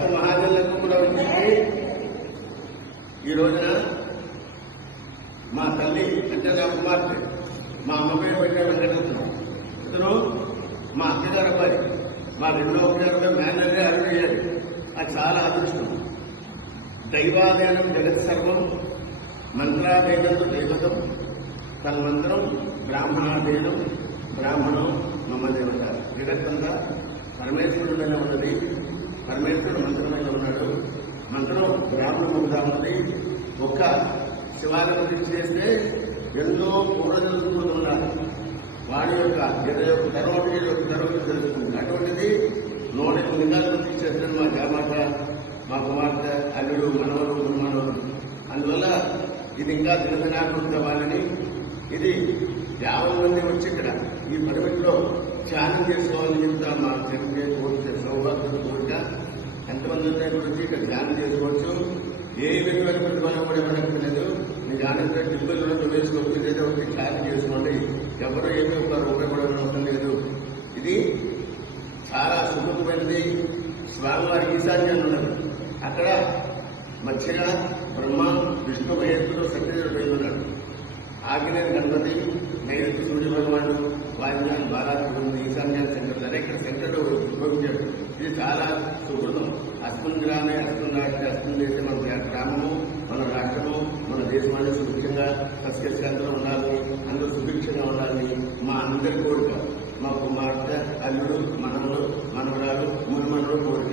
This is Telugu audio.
సకల మహాజనులకు కూడా వచ్చి ఈ రోజున మా తల్లి అంటే నా కుమార్తె మా అమ్మ పేరు పెట్టే వెంకటరత్నం. ఇతను మా అత్తగారు అబ్బాయి, మా రెండో అబ్బాయి మేనేజర్ అరుణ్ అయ్యారు. అది చాలా అదృష్టం. దైవాదేనం జగత్ సర్వం మంత్రాదేనందు దేవతం తన్మంత్రం బ్రాహ్మణాదేనం బ్రాహ్మణం మమ దేవత. జగత్తంతా పరమేశ్వరుడైనా ఉన్నది, పరమేశ్వరుడు మంత్రమైన ఉన్నాడు. మంత్రం బ్రాహ్మణముగా ఉన్నది. ఒక్క శివాలయం గురించి చేస్తే ఎంతో పూర్వజలు ఉన్నారు. వాడి యొక్క తరవటి యొక్క తరవటి తెలుస్తుంది. అటువంటిది 100 లింగాలు చేస్తారు మా జామాత, మా కుమార్తె, అల్లుడు, మనవరు, మనవరు. అందువల్ల ఇది ఇంకా దినదినాభివృద్ధి. ఇది 50 మంది వచ్చి ఇక్కడ ఈ పరిమితిలో ధ్యానం చేసుకోవాలని చెప్తాను. మా తెలిసే కోరిక, సౌభాగ్యం కోరిక. ఎంతమంది వచ్చి ఇక్కడ ధ్యానం చేసుకోవచ్చు. ఏ విధమైన ప్రతిఫలం కూడా ఇవ్వలేదు. మీకు ఆనంద టిప్పుల్లో వేసుకోవచ్చు, లేదా వచ్చి ధ్యానం చేసుకోండి. ఎవరు ఏమీ ఒక రూపాయి కూడా ఇవ్వడం లేదు. ఇది చాలా సుఖమైనది. స్వామివారి ఈశాన్యాన్ని ఉన్నది. అక్కడ మధ్యగా బ్రహ్మ, విష్ణు, మహేశ్వరుడు, సత్యదేవుడు ఉన్నాడు. ఆగ్నేయ గణపతి, నైరుతి సూర్య భగవానుడు, వాయుజ్ఞానం బాలాసుడు, ఈశాన్యాన్ని సెంటర్ అనే ఇక్కడ సెంటర్లో ఉపయోగించాడు. ఇది చాలా సుకృతం. అస్మిన్ గ్రామే అస్మిన్ రాష్ట్ర అస్మిన్ దేశం మన గ్రామము, మన రాష్ట్రము, మన దేశం అనేది సుభిక్షంగా సస్యశాంతిలో ఉండాలి. అందరూ సుభిక్షంగా ఉండాలి. మా అందరి కోరిక, మా కుమార్తె, అల్లుడు, మనవడు, మనవరాలు, మునిమనుడు కోరిక.